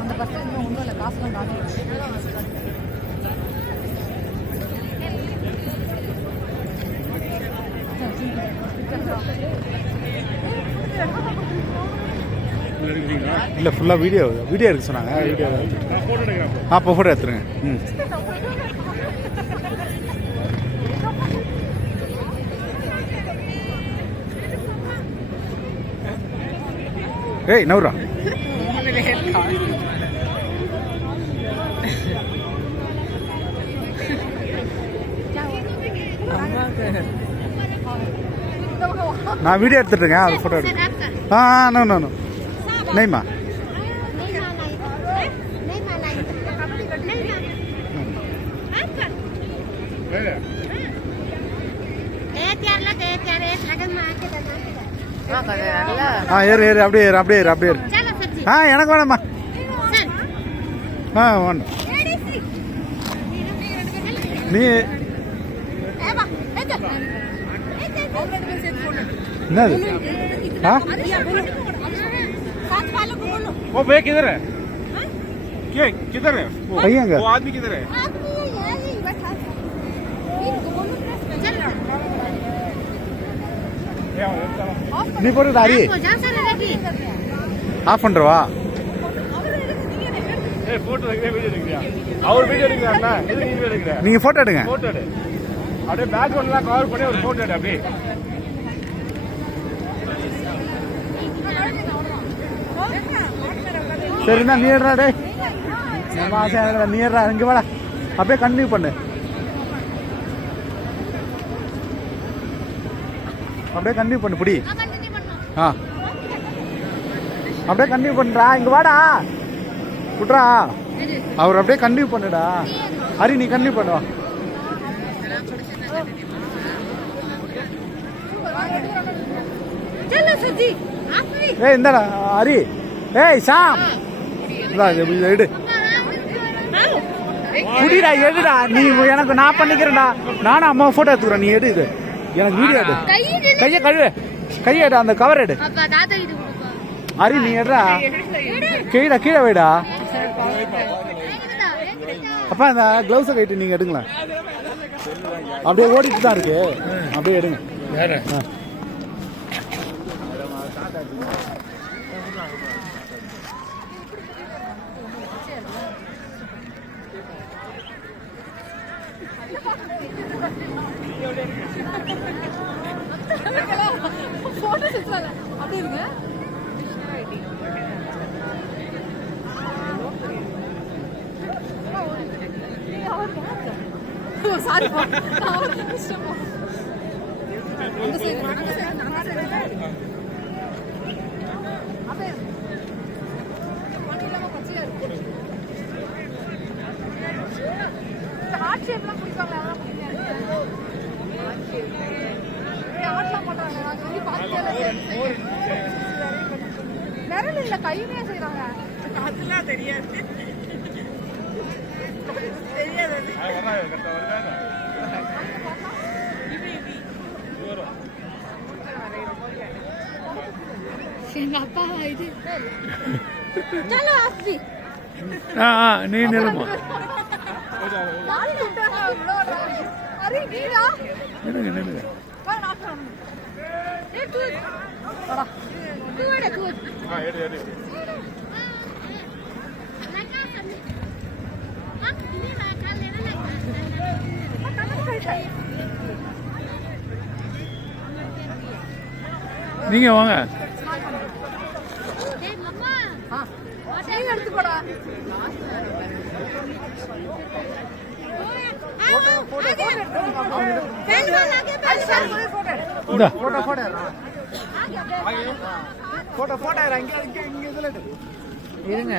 அந்த பஸ் இன்னும் ஒன்றும் இல்லை, காசுலாம் காணும். இல்லை ஃபுல்லாக வீடியோ எடுக்க சொன்னாங்க. வீடியோ அப்போ ஃபோட்டோ எடுத்துருங்க. ஏய் நவுரா நான் வீடியோ எடுத்துட்டுருங்க. அது ஃபோட்டோ எடுத்து நோ நோ நோ நெய்மா ஏறு ஏறு அப்படியே ஏறு அப்படியே ஏறு அப்படியே ஏறு. எனக்கு வேணாம்மா. வேண்டாம் நீ என்னது वो भैया किधर है? क्या किधर है? भैया वो आदमी किधर है? நீ போட்டு தாரி ஆஃப் பண்றவா? போட்டோ எடுக்கிறியா வீடியோ எடுக்கிறியா? அவர் வீடியோ எடுக்கிறாருன்னா எது வீடியோ எடுக்கிற? நீங்க போட்டோ எடுங்க. போட்டோ எடு. அப்படியே பேக்ரவுண்ட்லாம் கவர் பண்ணி ஒரு போட்டோ எடு அப்படியே. சரிண்ணா நீ ஏறா டே. நீ ஏறா இங்க வாடா. அப்படியே கண்டினியூ பண்ணு. அப்படியே கண்டினியூ பண்ணு புடி. அப்படியே கண்டினியூ பண்றா. இங்க வாடா விட்றா. அவர் அப்படியே கண்டினியூ பண்ணுடா. ஹரி நீ கண்டினியூ பண்ணுவா. ஏய் இந்தாடா ஹரி. ஏய் சாம் எடு குடிடா எடுடா. நீ எனக்கு நான் பண்ணிக்கிறேன்டா. நானும் அம்மா போட்டோ எடுத்துக்கிறேன். நீ எடு இது எனக்கு வீடியோ எடு. கையை கழுவு. கையை எடு. அந்த கவர் எடு. ஹரி நீ எடுறா. கீழே கீழே வைடா. அப்பா இந்த கிளவுஸை கைட்டு நீங்க எடுங்களேன். அப்படியே ஓடிட்டு தான் இருக்கு. அப்படியே எடுங்க. கையுமே செய்யறாங்க. அதெல்லாம் தெரியாது. எங்க அப்பா இது चलो आस्ती நீ நில்லுமா. अरे नीला நில்லுங்க நில்லுங்க. வா நான் ஏ தூ வாடா தூ எடு தூ எடு எடு. நீங்க வாங்க. எடுத்துக்கோடா. இருங்க.